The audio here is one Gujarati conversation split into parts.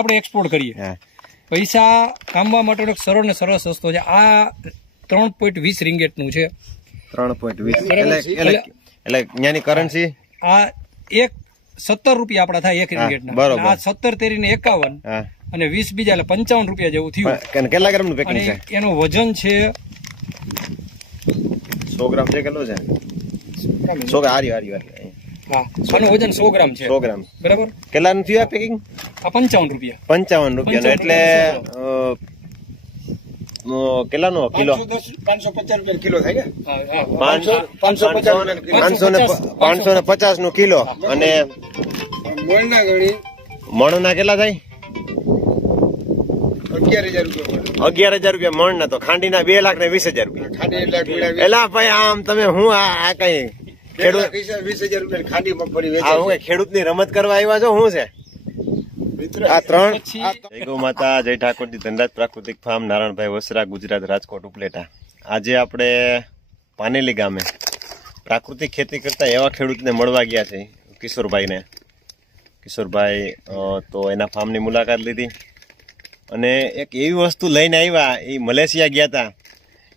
આપણે એક્સપોર્ટ કરીએ. પૈસા કામવા માટેનો સરળ ને સરળ સસ્તો છે. આ ત્રણ પોઈન્ટ વીસ રિંગેટનું છે. ત્રણ પોઈન્ટ વીસ. એટલે ત્યાંની કરન્સી આ એક સત્તર રૂપિયા આપણા થાય એક રિંગેટના. આ સત્તર તેરીને એકાવન અને વીસ બીજા એટલે પંચાવન રૂપિયા જેવું થયું. કેટલા ગ્રામનું પેકિંગ છે? એનું વજન છે સો ગ્રામ છે કેટલું છે? સો ગ્રામ. હારી હારી હારી. હા આનું વજન સો ગ્રામ છે. સો ગ્રામ. બરાબર? કેટલાનું થયું આ પેકિંગ પંચાવન રૂપિયા. પંચાવન રૂપિયા એટલે કેટલાનો કિલો? પાંચસો પચાસ રૂપિયા કિલો ને. પાંચસો કિલો. પાંચસો ને પાંચસો ને પચાસનું કિલો. અને મણના કેટલા થાય? અગિયાર હજાર રૂપિયા મણ. ના તો ખાંડીના બે લાખ ને વીસ હજાર રૂપિયા. ખાંડી એલા ભાઈ આમ તમે હું આ આ કઈ ખેડૂત ખાંડી કઈ ખેડૂતની રમત કરવા આવ્યા છો? શું છે? આ ત્રણ જય ગૌ માતા જય ઠાકોરજી ધનરાજ પ્રાકૃતિક ફાર્મ નારાયણભાઈ વસરા ગુજરાત રાજકોટ ઉપલેટા. આજે આપણે પાનેલી ગામે પ્રાકૃતિક ખેતી કરતા એવા ખેડૂતને મળવા ગયા છે કિશોરભાઈને. કિશોરભાઈ તો એના ફાર્મની મુલાકાત લીધી. અને એક એવી વસ્તુ લઈને આવ્યા એ મલેશિયા ગયા હતા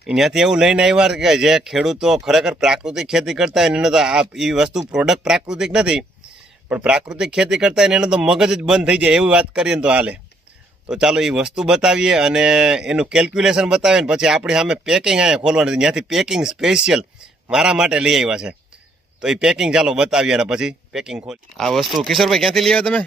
ત્યાંથી એવું લઈને આવ્યા કે જે ખેડૂતો ખરેખર પ્રાકૃતિક ખેતી કરતા હોય એને તો આ એ વસ્તુ પ્રોડક્ટ પ્રાકૃતિક નથી. પણ પ્રાકૃતિક ખેતી કરતા એનો તો મગજ જ બંધ થઈ જાય એવી વાત કરીએ તો હાલે. તો ચાલો એ વસ્તુ બતાવીએ અને એનું કેલ્ક્યુલેશન બતાવીએ ને પછી આપણી સામે પેકિંગ અહીંયા ખોલવાનું છે. ત્યાંથી પેકિંગ સ્પેશિયલ મારા માટે લઈ આવ્યા છે. તો એ પેકિંગ ચાલો બતાવીએ અને પછી પેકિંગ ખોલ આ વસ્તુ કિશોરભાઈ ક્યાંથી લઈ આવ્યા તમે?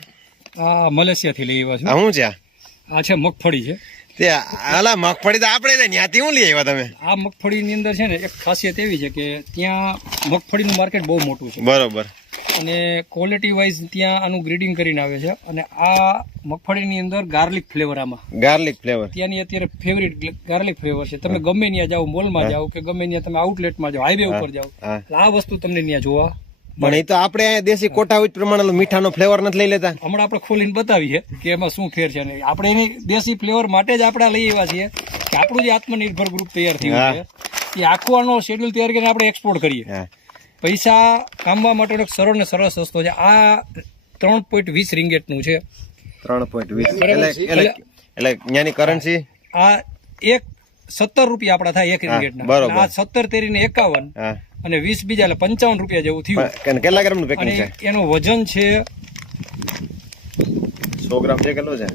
આ મલેશિયાથી લઈ આવ્યા છું. શું છે આ? છે મગફળી છે. તે આલા મગફળી તો આપણે ત્યાંથી હું લઈ આવ્યા તમે? આ મગફળીની અંદર છે ને એક ખાસિયત એવી છે કે ત્યાં મગફળીનું માર્કેટ બહુ મોટું છે. બરોબર. અને ક્વોલિટી વાઇઝ ત્યાં આનું ગ્રીડિંગ કરીને આવે છે. અને આ મગફળીની અંદર ગાર્લિક ફ્લેવર આમાં. ગાર્લિક ફ્લેવર ત્યાંની અત્યારે ફેવરિટ ગાર્લિક ફ્લેવર છે. તમે ગમે ત્યાં જાઓ મોલમાં જાઓ કે ગમે ત્યાં તમે આઉટલેટમાં જાઓ હાઈવે ઉપર જાઓ આ વસ્તુ તમને ત્યાં જોવા પણ એ તો આપણે દેશી કોટા પ્રમાણે મીઠાનો ફ્લેવર નથી લઈ લેતા. હમણાં આપણે ખોલીને બતાવીએ કે એમાં શું ફેર છે. આપણે એની દેશી ફ્લેવર માટે જ આપણે લઈ આવ્યા છીએ કે આપણું જે આત્મનિર્ભર ગ્રુપ તૈયાર થયું છે એ આખું આનો શેડ્યુલ તૈયાર કરીને આપણે એક્સપોર્ટ કરીએ. પૈસા કામવા માટેનો એક સરળ ને સરળ સસ્તો છે. આ ત્રણ પોઈન્ટ વીસ રિંગેટનું છે. ત્રણ પોઈન્ટ વીસ. એટલે ત્યાંની કરન્સી આ એક સત્તર રૂપિયા આપણા થાય એક રિંગેટના. અને આ સત્તર તેરીને એકાવન અને વીસ બીજા એટલે પંચાવન રૂપિયા જેવું થયું. કેટલા ગ્રામનું પેકિંગ છે? એનું વજન છે સો ગ્રામ છે કેટલું છે?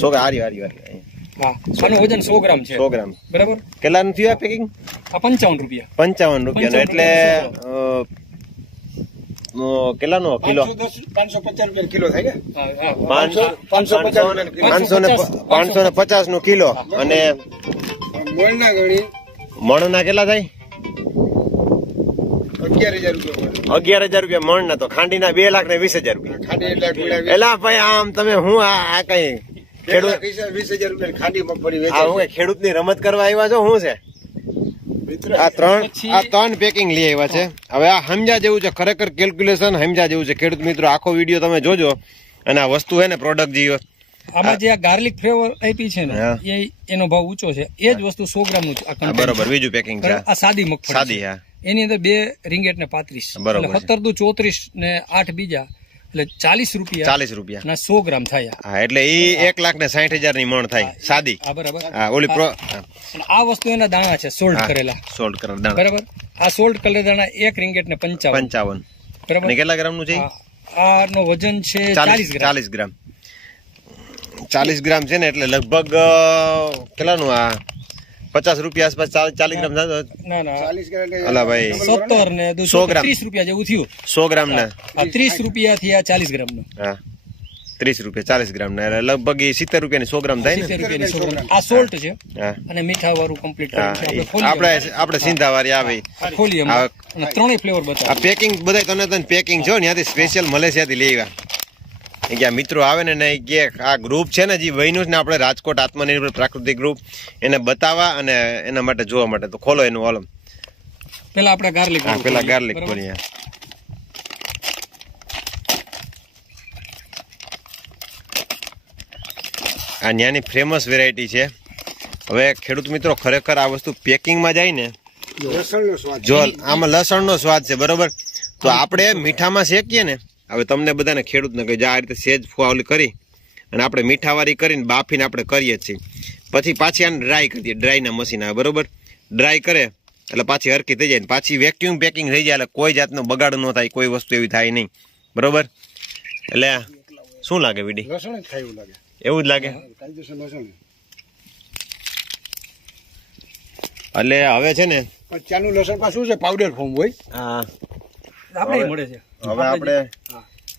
સો ગ્રામ હારી હારી હારી આનું વજન સો ગ્રામ છે. સો ગ્રામ. બરાબર? કેટલાનું થયું આ પેકિંગ પંચાવન રૂપિયા. પંચાવન રૂપિયાનું. એટલે કેટલાનો કિલો? પાંચસો પચાસ રૂપિયા કિલો થાય ને હા, હા, હા. પાંચસો ને પાંચસો ને નું કિલો. અને મોલના ગણી મણના કેટલા થાય? અગિયાર હજાર રૂપિયા મણ. ના તો ખાંડીના બે લાખ ને વીસ હજાર રૂપિયા. ખાંડી એટલે એલા ભાઈ આમ તમે હું આ આ કઈ ખેડૂત ખેડૂતની રમત કરવા આવ્યા છો? શું છે? આ ત્રણ આ ત્રણ પેકિંગ લઈ આવ્યા છે. હવે આ સમજા જેવું છે ખરેખર કેલ્ક્યુલેશન સમજા જેવું છે. ખેડૂત મિત્રો આખો વીડિયો તમે જોજો. અને આ વસ્તુ હે ને પ્રોડક્ટ જીવો આમાં જે આ ગાર્લિક ફ્લેવર આપી છે ને એ એનો ભાવ ઊંચો છે. એ જ વસ્તુ સો ગ્રામનું બરોબર બીજું પેકિંગ છે આ સાદી મગફળી સાદી હા. એની અંદર બે રિંગેટ ને પાંત્રીસ. બરોબર સત્તર દુ ચોત્રીસ ને આઠ બીજા. એટલે ચાલીસ રૂપિયા ચાલીસ રૂપિયા. સો ગ્રામ થાય હા એટલે એ એક લાખ ને સાઠ હજારની મણ થાય. સાદી. બરાબર. હા ઓલી આ વસ્તુ એના દાણા છે સોલ્ટ કરેલા. સોલ્ટ કરેલા દાણા. બરાબર. આ સોલ્ટ કરેલા દાણા એક રિંગેટ ને પંચાવન. પંચાવન. બરાબર. કેટલા ગ્રામનું છે આ- આનો વજન છે ચાલીસ ચાલીસ ગ્રામ. ચાલીસ ગ્રામ. ચાલીસ ગ્રામ છે ને એટલે લગભગ કેટલાનું આ? પચાસ રૂપિયા આસપાસ ચાલીસ ગ્રામ ના ના અલા ભાઈ. સત્તર ને સો ગ્રામ. ત્રીસ રૂપિયા જેવું થયું. સો ગ્રામ ના. ત્રીસ રૂપિયા થી આ ચાલીસ ગ્રામનું. હા. ત્રીસ રૂપિયા ચાલીસ ગ્રામ ના. એટલે લગભગ સિત્તેર રૂપિયાની સો ગ્રામ થાય ને? રૂપિયાની સો ગ્રામ. આ સોલ્ટ છે. અને મીઠા વાળું કમ્પ્લીટ આપણે આપણે આપણે સિંધાવારી આવી. ખોલીએ ત્રણેય ફ્લેવર આ પેકિંગ બધા તને તને પેકિંગ જો ત્યાંથી સ્પેશિયલ મલેશિયાથી લઈ આવ્યા. એ આ મિત્રો આવે ને ને કે આ ગ્રુપ છે ને જે વહીનું છે ને આપણે રાજકોટ આત્મનિર્ભર પ્રાકૃતિક ગ્રુપ એને બતાવવા અને એના માટે જોવા માટે. તો ખોલો એનું ઓલમ. પેલા આપણે ગાર્લિક હા પેલા ગાર્લિક ખોલીએ આ ન્યાની ફેમસ વેરાયટી છે. હવે ખેડૂત મિત્રો ખરેખર આ વસ્તુ પેકિંગમાં જાય ને લસણનો સ્વાદ જો આમાં લસણનો સ્વાદ છે બરોબર? તો આપણે મીઠામાં શેકીએ ને હવે તમને બધાને ખેડૂતને કહી આ રીતે સેજ ફુવાવલી કરી અને આપણે મીઠાવાળી કરીને બાફીને આપણે કરીએ જ છીએ. પછી પાછી આને ડ્રાય કરીએ ડ્રાયના મશીન આવે બરોબર? ડ્રાય કરે એટલે પાછી હરકી થઈ જાય ને પાછી વેક્યુમ પેકિંગ થઈ જાય એટલે કોઈ જાતનો બગાડ ન થાય કોઈ વસ્તુ એવી થાય નહીં. બરોબર? એટલે શું લાગે વીડી? લસણ જ ખાય એવું જ લાગે? એટલે હવે છે ને ચાનું લસણ પાછું છે? પાવડર ફોર્મ હોય. હા. આપણે મળે છે. હવે આપણે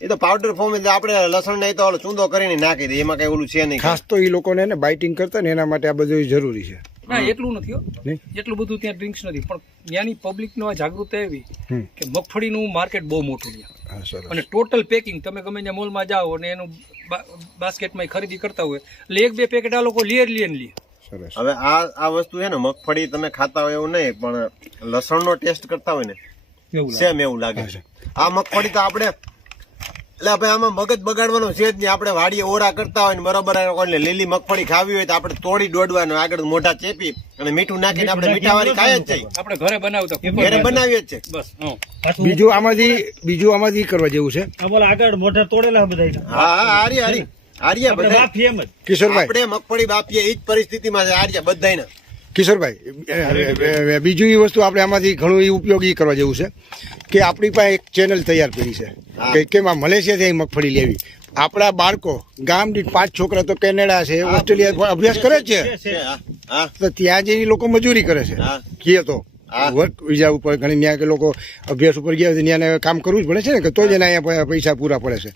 એ તો પાવડર ફોર્મ એટલે આપણે લસણ નહીં તો ચૂંદો કરીને નાખી દઈએ. એમાં કઈ ઓલું છે નહીં. ખાસ તો એ લોકોને ને બાઇટિંગ કરતા ને એના માટે આ બધું જરૂરી છે. ના એટલું નથી એટલું બધું ત્યાં ડ્રિંક્સ નથી. પણ ત્યાંની પબ્લિક નો જાગૃતતા એવી. કે મગફળીનું માર્કેટ બહુ મોટું અને ટોટલ પેકિંગ તમે ગમે ત્યાં મોલમાં જાઓ અને એનું બાસ્કેટમાં ખરીદી કરતા હોય એટલે એક બે પેકેટ આ લોકો લે જ લે ને લે. હવે આ આ વસ્તુ છે ને મગફળી તમે ખાતા હોય એવું નહીં પણ લસણનો ટેસ્ટ કરતા હોય ને. સેમ એવું લાગે છે. આ મગફળી તો આપણે એટલે ભાઈ આમાં મગજ બગાડવાનું છે જ નહીં. આપણે વાડીએ ઓરા કરતા હોય ને બરોબર લીલી મગફળી ખાવી હોય તો આપણે તોડી દોડવાનું આગળ મોઢા ચેપી અને મીઠું નાખીને આપણે મીઠાવાળી ખાય જ છે આપણે ઘરે બનાવતા ઘરે બનાવીએ જ છે બસ બીજું આમાંથી બીજું આમાંથી કરવા જેવું છે? આગળ મોઢા તોડેલા બધા હા હા હારી હારી. આર્યા બધા કિશોરભાઈ. આપણે મગફળી બાપીએ એ જ પરિસ્થિતિમાં છે આર્યા બધાયને. કિશોરભાઈ બીજું એ વસ્તુ આપણે આમાંથી ઘણું એ ઉપયોગી કરવા જેવું છે કે આપણી પાસે એક ચેનલ તૈયાર કરી છે કે કેમ આ મલેશિયાથી મગફળી લેવી. આપણા બાળકો ગામ દીઠ પાંચ છોકરા તો કેનેડા છે ઓસ્ટ્રેલિયા અભ્યાસ કરે જ છે. છે, તો ત્યાં જઈને લોકો મજૂરી કરે છે. કીએ તો. વર્ક વિઝા ઉપર ઘણી ત્યાં કે લોકો અભ્યાસ ઉપર ગયા હોય તો ત્યાં કામ કરવું જ પડે છે ને કે તો જ એના અહીંયા પૈસા પૂરા પડે છે.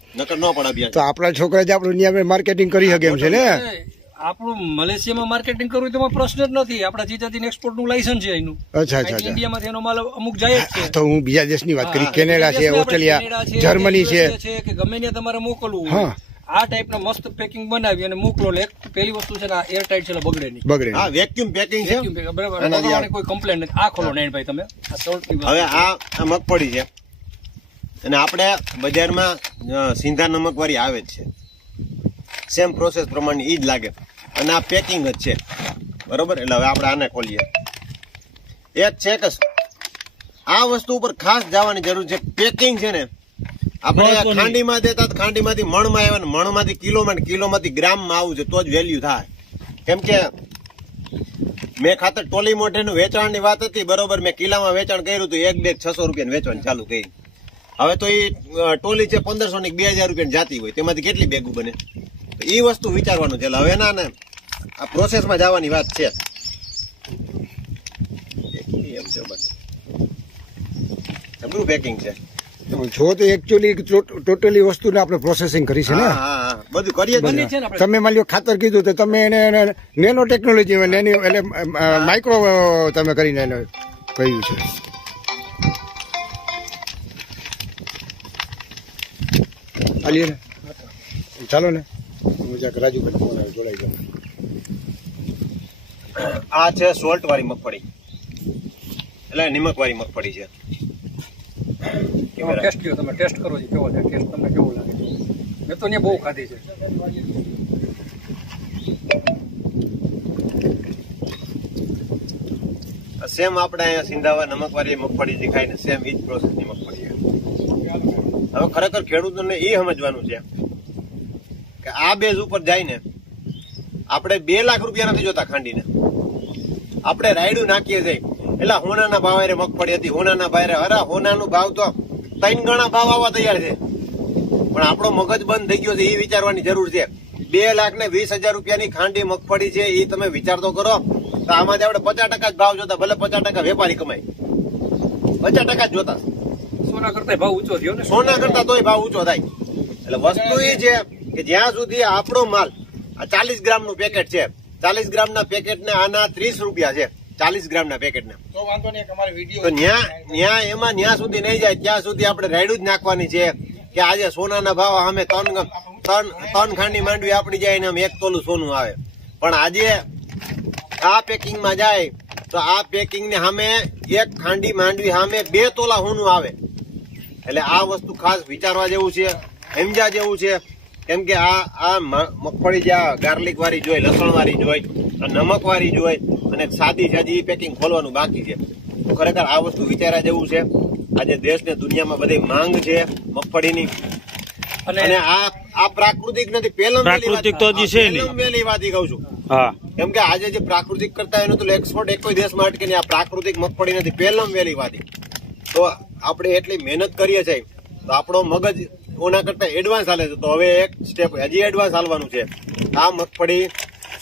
તો આપણા છોકરા જ આપણું ત્યાં માર્કેટિંગ કરી શકે એમ છે ને. આપણું મલેશિયામાં માર્કેટિંગ કરવું તો પ્રશ્ન જ નથી. આપણા જીજાજીને એક્સપોર્ટનું લાયસન્સ છે એનું. અચ્છા અચ્છા ઇન્ડિયામાંથી એનો માલ અમુક જાય છે. તો હું બીજા દેશની વાત કરી. કેનેડા છે ઓસ્ટ્રેલિયા જર્મની છે. કે ગમે ત્યાં તમારે મોકલવું હા. આ ટાઈપના મસ્ત પેકિંગ બનાવી અને મોકલો લે એક પેલી વસ્તુ છે ને એર ટાઈટ છે બગડે નહીં. બગડે હા વેક્યુમ પેકિંગ છે? બરાબર. એના કોઈ કમ્પ્લેન નથી. આ ખોલો નયનભાઈ તમે. આ સૌથી હવે આ આ મગફળી છે. અને આપણે બજારમાં સિંધા નમક વાળી આવે જ છે. સેમ પ્રોસેસ પ્રમાણે એ જ લાગે. અને આ પેકિંગ જ છે. બરોબર? એટલે હવે આપણે આને ખોલીએ. એક છે કે આ વસ્તુ ઉપર ખાસ જવાની જરૂર છે. પેકિંગ છે ને આપણે ખાંડીમાં દેતા ખાંડીમાંથી મણમાં આવ્યા ને મણમાંથી કિલોમાં કિલોમાંથી ગ્રામમાં આવું છે તો જ વેલ્યુ થાય. કેમ કે મેં ખાતર ટોલી મોઢેનું વેચાણની વાત હતી બરોબર? મેં કિલ્લામાં વેચાણ કર્યું હતું એક બેગ છસો રૂપિયાનું વેચવાનું ચાલુ કરી. હવે તો એ ટોલી છે પંદરસો ની બે હજાર રૂપિયાની જાતી હોય તેમાંથી કેટલી બેગું બને? એ વસ્તુ વિચારવાનું છે. હવે ના ને આ પ્રોસેસમાં જવાની વાત છે. એમ છે બસ પેકિંગ છે. જો તો એકચ્યુઅલી ટોટલી વસ્તુને આપણે પ્રોસેસિંગ કરી છે ને? બધું કરીએ છે તમે માની લો ખાતર કીધું તો તમે એને નેનો ટેકનોલોજી નેની એટલે માઇક્રો તમે કરીને એને કહ્યું છે. ચાલો ને. હું જરાક રાજુભાઈ ફોન આવે જોડાઈ જાઉં આ છે સોલ્ટ વાળી મગફળી. એટલે નિમક વાળી મગફળી છે. એમાં ટેસ્ટ કર્યો તમે? ટેસ્ટ કરો છો કેવો છે? ટેસ્ટ તમને કેવો લાગે? મેં તો અહીંયા બહુ ખાધી છે. સેમ આપણે અહીંયા સિંધાવા નમકવાળી મગફળી જે ખાય ને સેમ ઈ જ પ્રોસેસની મગફળી હવે ખરેખર ખેડૂતોને એ સમજવાનું છે. કે આ બેઝ ઉપર જાય ને આપણે બે લાખ રૂપિયા નથી જોતા ખાંડીને. આપણે રાયડું નાખીએ છીએ. એટલે હોનાના ભાવ રે મગફળી હતી હોનાના ભાવે અરે હોનાનો ભાવ તો ત્રણ ગણા ભાવ આવવા તૈયાર છે. પણ આપણો મગજ બંધ થઈ ગયો છે એ વિચારવાની જરૂર છે. બે લાખ ને વીસ હજાર રૂપિયાની ખાંડી મગફળી છે એ તમે વિચાર તો કરો. તો આમાંથી આપણે પચાસ ટકા જ ભાવ જોતા ભલે પચાસ ટકા વેપારી કમાય. પચાસ ટકા જ જોતા. સોના કરતા ભાવ ઊંચો થયો ને? સોના કરતા તોય ભાવ ઊંચો થાય. એટલે વસ્તુ એ છે કે જ્યાં સુધી આપણો માલ આ ચાલીસ ગ્રામનું પેકેટ છે ચાલીસ ગ્રામ ના પેકેટ ને આના ત્રીસ રૂપિયા છે ચાલીસ ગ્રામ ના પેકેટ ને. તો વાંધો નહીં અમારે વીડિયો ન્યા ન્યા એમાં ન્યા સુધી નહીં જાય ત્યાં સુધી આપણે રાયડું જ નાખવાની છે કે આજે સોનાના ભાવ સામે ત્રણ ત્રણ ત્રણ ખાંડી માંડવી આપણી જાય ને આમ એક તોલું સોનું આવે. પણ આજે આ પેકિંગમાં જાય તો આ પેકિંગ ને સામે એક ખાંડી માંડવી સામે બે તોલા સોનું આવે. એટલે આ વસ્તુ ખાસ વિચારવા જેવું છે સમજા જેવું છે. કેમ કે આ આ મગફળી જે ગાર્લિક વાળી જોઈ લસણ વાળી જોઈ નમક વાળી જોઈ અને સાદી સાદી પેકિંગ ખોલવાનું બાકી છે. તો ખરેખર આ વસ્તુ વિચારા જેવું છે. આજે દેશ ને દુનિયામાં બધી માંગ છે મગફળીની. અને આ આ પ્રાકૃતિક નથી પેલમ વેલી પ્રાકૃતિક તો હજી વાત- છે નહીં. પેલમ વાત કહું છું. હા. કેમ કે આજે જે પ્રાકૃતિક કરતા હોય એનું તો એક્સપોર્ટ એક કોઈ દેશમાં અટકે નહીં. આ પ્રાકૃતિક મગફળી નથી પેલમ વેલી વાદી તો આપણે એટલી મહેનત કરીએ છીએ. તો આપણો મગજ ઓના કરતા એડવાન્સ હાલે છે. તો હવે એક સ્ટેપ હજી એડવાન્સ હાલવાનું છે. આ મગફળી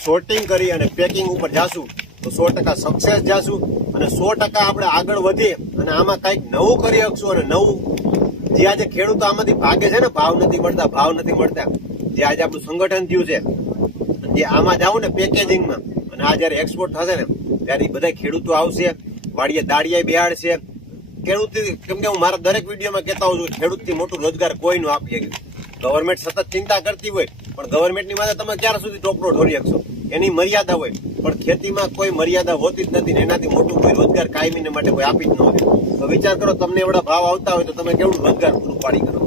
સોર્ટિંગ કરી અને પેકિંગ ઉપર જાશું. તો સો ટકા સક્સેસ જાશું અને સો ટકા આપણે આગળ વધીએ અને આમાં કંઈક નવું કરી શકશું અને નવું. જે આજે ખેડૂતો આમાંથી ભાગે છે ને, ભાવ નથી મળતા, ભાવ નથી મળતા. જે આજે આપણું સંગઠન થયું છે. જે આમાં જાવ ને પેકેજિંગમાં અને આ જ્યારે એક્સપોર્ટ થશે ને, ત્યારે એ બધા ખેડૂતો આવશે, વાડીએ દાળિયા બેહાડશે ખેડૂત કેમ કે હું મારા દરેક વિડીયોમાં કહેતા હોઉં છું, ખેડૂતથી મોટું રોજગાર કોઈનું આપીએ ગવર્મેન્ટ સતત ચિંતા કરતી હોય, પણ ગવર્મેન્ટની માથે તમે ક્યાં સુધી ટોપરો ઢોરી શકશો? એની મર્યાદા હોય. પણ ખેતીમાં કોઈ મર્યાદા હોતી જ નથી ને એનાથી મોટું કોઈ રોજગાર કાયમીને માટે કોઈ આપી જ ન હોય. તો વિચાર કરો, તમને એવડા ભાવ આવતા હોય તો તમે કેવું રોજગાર પૂરું પાડી કરો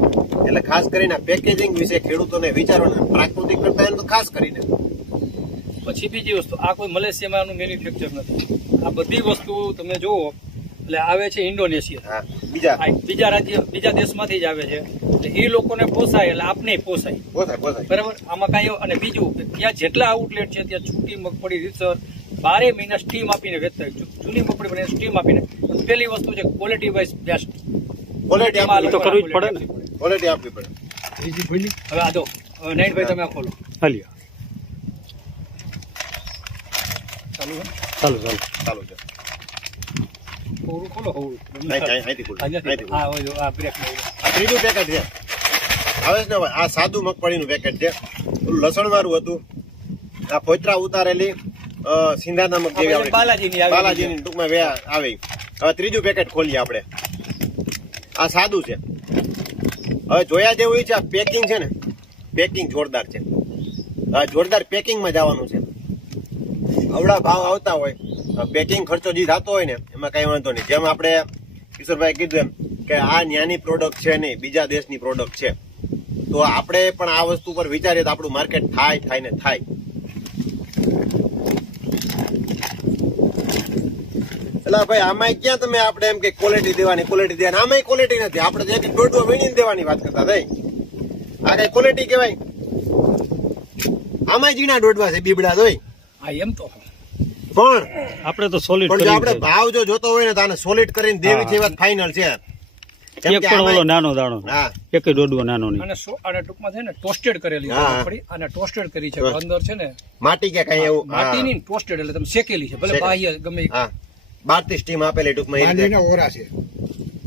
એટલે ખાસ કરીને પેકેજિંગ વિશે ખેડૂતોને વિચારવાના, પ્રાકૃતિક કરતા તો ખાસ કરીને. પછી બીજી વસ્તુ, આ કોઈ મલેશિયામાં મેન્યુફેક્ચર નથી. આ બધી વસ્તુ તમે જુઓ એટલે આવે છે ઇન્ડોનેશિયા. બીજા. બીજા રાજ્ય બીજા દેશમાંથી જ આવે છે. એટલે એ લોકોને પોસાય એટલે આપને પોસાય. બરાબર? આમાં કાંઈ અને બીજું કે ત્યાં જેટલા આઉટલેટ છે ત્યાં છૂટી મગફળી રીતસર બારે મહિના સ્ટીમ આપીને વેચતા જૂની મગફળી બને સ્ટીમ આપીને. પેલી વસ્તુ છે ક્વોલિટી વાઇઝ બેસ્ટ ક્વોલિટી આપવી તો કરવી પડે ને. ક્વોલિટી આપવી પડે. બીજી ભૂલી હવે આ દો નયનભાઈ તમે ખોલો. હાલ્યો ચાલુ ચાલુ ચાલો. ચાલો ચાલુ છે ખોલો થોડું. અહીં- અહીં- અહીંથી ખોલો. અહીંયાથી. અહીંથી ખોલો. હા આ બ્રેક આ ત્રીજું પેકેટ છે. આવે છે ને આ સાદું મગફળીનું પેકેટ છે. ઓલું લસણ વાળું હતું. આ ફોતરા ઉતારેલી સિંધાના મગ જેવી બાલાજીની આવી બાલાજીની ટૂંકમાં વે આવી. હવે ત્રીજું પેકેટ ખોલીએ આપણે. આ સાદું છે. હવે જોયા જેવું છે આ પેકિંગ છે ને પેકિંગ જોરદાર છે. જોરદાર પેકિંગમાં જવાનું છે. અવડા ભાવ આવતા હોય. પેકિંગ ખર્ચો જે થતો હોય ને, એમાં કઈ વાંધો નહીં. જેમ આપણે કિશોરભાઈ કીધું એમ કે આ ન્યાની પ્રોડક્ટ છે નહીં, બીજા દેશની પ્રોડક્ટ છે. તો આપણે પણ આ વસ્તુ પર વિચારીએ તો આપણું માર્કેટ થાય થાય ને થાય. એટલે ભાઈ આમાં ક્યાં તમે આપણે એમ કે ક્વોલિટી દેવાની ક્વોલિટી દેવાની? આમાં ક્વોલિટી નથી. આપણે જે દોઢો વીણીને દેવાની વાત કરતા ભાઈ આ કઈ ક્વોલિટી કહેવાય? આમાં જીણા દોડવા છે, બીબડા જોઈ હા, એમ તો. પણ આપણે તો સોલિડ પણ જો આપણે ભાવ જો જોતો હોય ને તો આને સોલિડ કરીને દેવી છે વાત ફાઇનલ છે. એક પણ ઓલો નાનો દાણો. હા. એક દોડવો નાનો નહીં. અને અને ટૂંકમાં છે ને ટોસ્ટેડ કરેલી છે. મગફળી અને ટોસ્ટેડ કરી છે. અંદર છે ને માટી કે કઈ એવું માટીની ટોસ્ટેડ એટલે તમે શેકેલી છે. ભલે બાહ્ય ગમે બહારથી સ્ટીમ આપેલી ટૂંકમાં એ રીતે. ઓરા છે.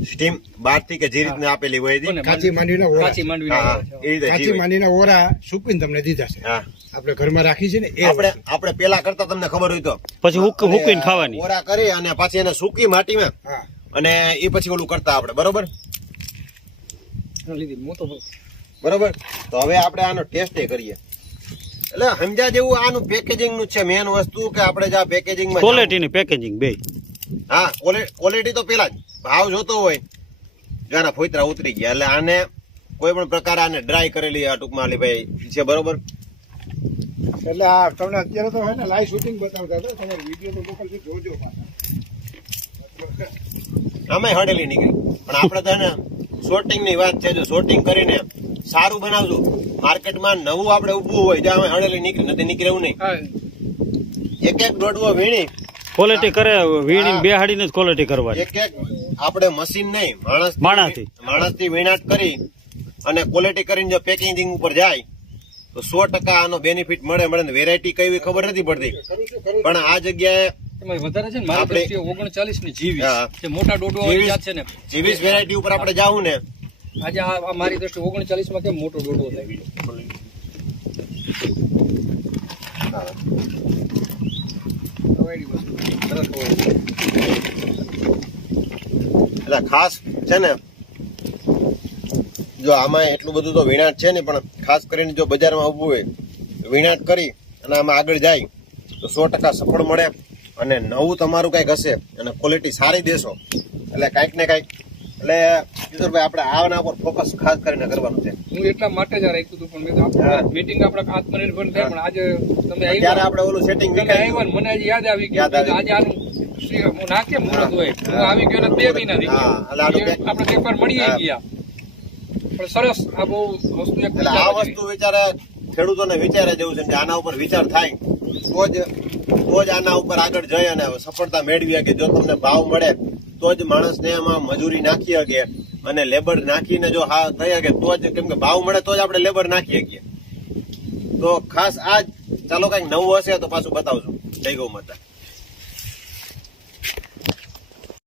સ્ટીમ બહારથી કે જે રીતના આપેલી હોય. કાચી માંડવીના ઓરા. કાચી માંડવી હા હા, એ રીતે કાચી માંડવીના ઓરા સુકવીને તમને દીધા છે. હા. આપણે ઘરમાં રાખી છે ને એ આપણે આપણે પેલા કરતા તમને ખબર હોય તો. પછી હુકવીને ખાવાની. ઓરા કરી અને પાછી એને સૂકી માટીમાં અને એ પછી ઓલું કરતા આપણે. બરોબર? બરોબર? તો હવે આપણે આનો ટેસ્ટ કરીએ. એટલે સમજ્યા જેવું આનું પેકેજિંગનું છે. મેન વસ્તુ કે આપણે જે પેકેજિંગમાં ક્વોલિટી ની પેકેજિંગ બે હા ક્વોલિટી તો પેલા જ. ભાવ જોતો હોય જો આના ફોતરા ઉતરી ગયા. એટલે આને કોઈ પણ પ્રકાર આને ડ્રાય કરેલી આ ટૂંકમાં આલી ભાઈ છે બરોબર? એટલે આ તમને અત્યારે તો હે ને લાઈવ શૂટિંગ બતાવતા હતા. તમે વીડિયો તો મોકલજો જોજો પાછા. આમાં હડેલી નીકળી. પણ આપણે તો ને શોટિંગની વાત છે જો શોટિંગ કરીને સારું બનાવજો. માર્કેટમાં નવું આપણે ઊભું હોય જ્યાં અમે હડેલી નીકળી નથી નીકળે એવું નહીં. એક એક દોડવો વીણી ક્વોલિટી કરે વીણીને બેહાડીને જ ક્વોલિટી કરવાની. એક એક આપણે મશીન નહીં માણસ માણસથી. માણસથી વીણાટ કરી અને ક્વોલિટી કરીને જો પેકેજિંગ ઉપર જાય તો સો ટકા આનો બેનિફિટ મળે મળે ને વેરાયટી કઈ ખબર નથી પડતી. પણ આ જગ્યાએ વધારે છે ને મારી આપણે- દ્રષ્ટિએ ઓગણચાલીસની જીવી હા. જે મોટા ડોડો જીવીસ- છે ને. જીવીસ વેરાયટી ઉપર આપણે જાવું ને. આજે આ મારી દ્રષ્ટિએ ઓગણચાલીસમાં કેમ મોટો ડોડો થાય? એટલે ખાસ છે ને, જો આમાં એટલું બધું તો વીણાટ છે ને પણ ખાસ કરીને જો બજારમાં ઊભું હોય, વીણાટ કરી અને આમાં આગળ જાય, તો સો ટકા સફળ મળે અને નવું તમારું કંઈક હશે અને ક્વોલિટી સારી દેશો. એટલે કાંઈક ને કાંઈક એટલે કિશોરભાઈ આપણે આના પર ફોકસ ખાસ કરીને કરવાનું છે. હું એટલા માટે જ આ રાખ્યું હતું પણ મેં મીટિંગ આપણે આત્મનિર્ભર થાય પણ આજે તમે ત્યારે આપણે ઓલું સેટિંગ તમે આવ્યા મને આજે યાદ આવી ગયું આજે આનું નાખે મુહૂર્ત હોય. હું. આવી ગયો બે મહિના થઈ ગયા. આપણે પેપર મળી. ગયા. પણ સરસ આ બહુ વસ્તુ એટલે આ વસ્તુ વિચારે ખેડૂતોને વિચારે જેવું છે કે આના ઉપર વિચાર થાય. તો જ તો જ આના ઉપર આગળ જઈ અને સફળતા મેળવી કે જો તમને ભાવ મળે તો જ માણસને એમાં મજૂરી નાખી શકે અને લેબર નાખીને જો હા થઈ શકે તો જ કેમ કે ભાવ મળે તો જ આપણે લેબર નાખી શકીએ તો ખાસ આ ચાલો કંઈક નવું હશે તો પાછું બતાવજો, જય ગૌ માતા.